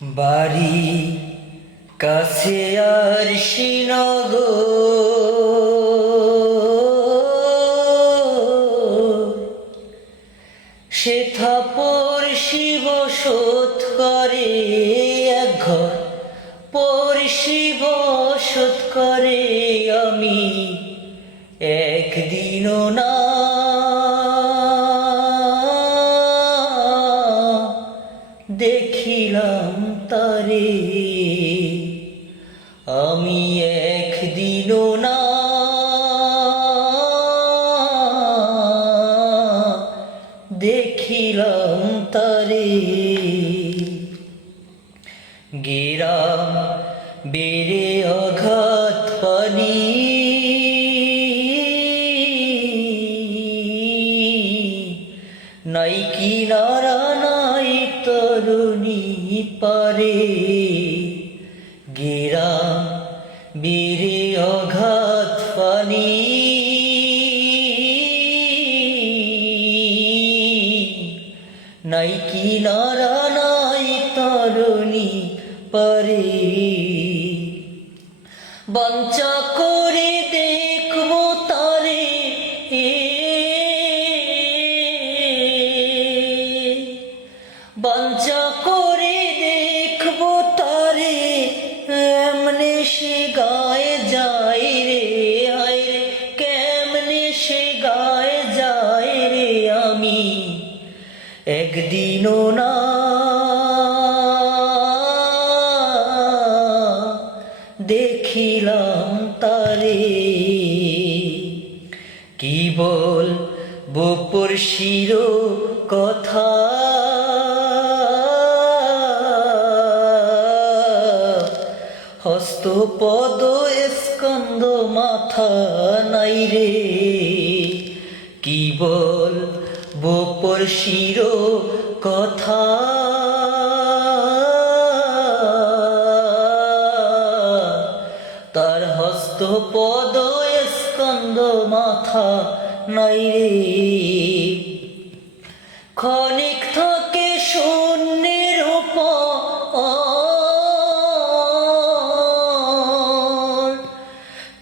বাড়ি কাছে আর শ্রীনগর, সে থাপর শিব শোধ করে এক ঘর, পর শিব শোধ করে আমি একদিনও না দেখিলাম তারে, আমি একদিনও না দেখিলাম তারে। গেরাম বেড়ে অঘাত পানি, নাই কিনারা নাই তরুণী পারে। গেরাম বেড়ে অঘাত পানি, নাই কিনারা নাই তরুণী পারে। বাঞ্ছা করে দেখবো তারে, বাঞ্ছা করে দেখবো তারে, এমনে সে গায়ে যায় রে, হায় রে কেমনে সে গায়ে যায় রে, আমি একদিনও না দেখিলাম তারে। কি বল বপুর শির কথা, হস্ত পদ স্কন্দ মাথা নাই রে। কি বল বপুর শির কথা, তার হস্ত পদ স্কন্দ মাথা নাই রে। ক্ষণিক থাকে শূন্যের উপর,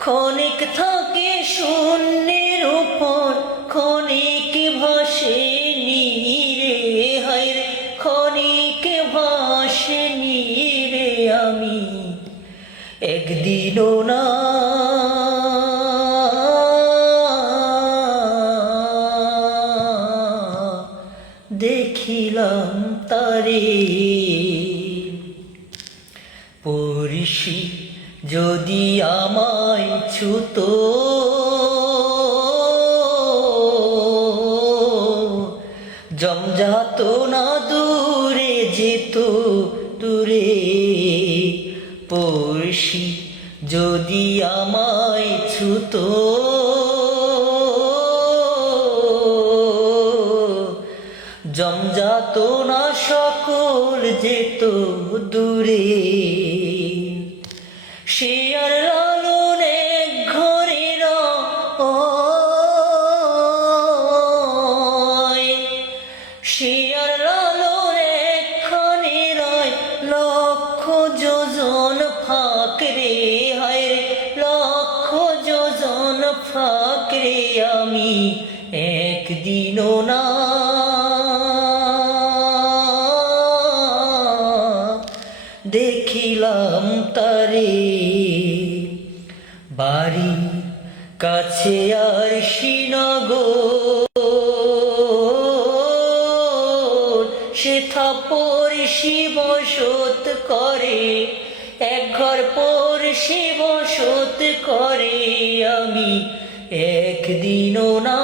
ক্ষণিক থাকে শূন্যের উপর, ক্ষণিক ভাসে নীরে, হায় রে ক্ষণিক ভাসে নীরে, আমি একদিনও না দেখিলাম তারে। পড়শি যদি আমায় ছুতো, জমজাত না দূরে যেত দূরে। পড়শি যদি আমায় ছুতো, জমজাত না সকল যেত দূরে। সে আর লালন এক ঘরে রয়, সে আর লালন একখানে রয়, লক্ষ যোজন ফাঁক রে, হায় রে লক্ষ যোজন ফাঁক রে, আমি একদিনও না দেখিলাম তারে। বাড়ি কাছে আর শ্রীনগর, সে থাপর শিব শোধ করে এক ঘর, পর শিব শোধ করে আমি একদিনও না